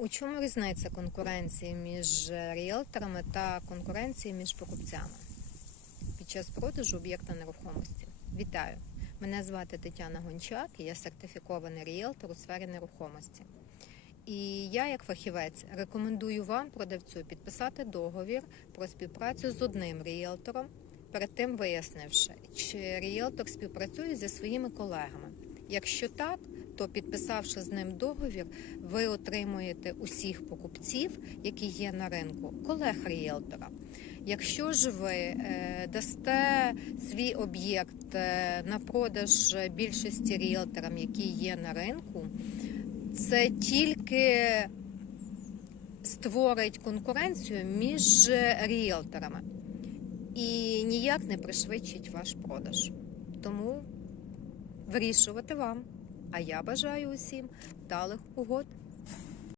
У чому різниця конкуренції між ріелторами та конкуренції між покупцями під час продажу об'єкта нерухомості? Вітаю! Мене звати Тетяна Гончак, я сертифікований ріелтор у сфері нерухомості. І я, як фахівець, рекомендую вам, продавцю, підписати договір про співпрацю з одним ріелтором, перед тим вияснивши, чи ріелтор співпрацює зі своїми колегами. Якщо так, то підписавши з ним договір, ви отримуєте усіх покупців, які є на ринку, колег ріелтора. Якщо ж ви е, дасте свій об'єкт е, на продаж більшості ріелторам, які є на ринку, це тільки створить конкуренцію між ріелторами і ніяк не пришвидшить ваш продаж. Тому вирішувати вам. А я бажаю усім вдалих угод.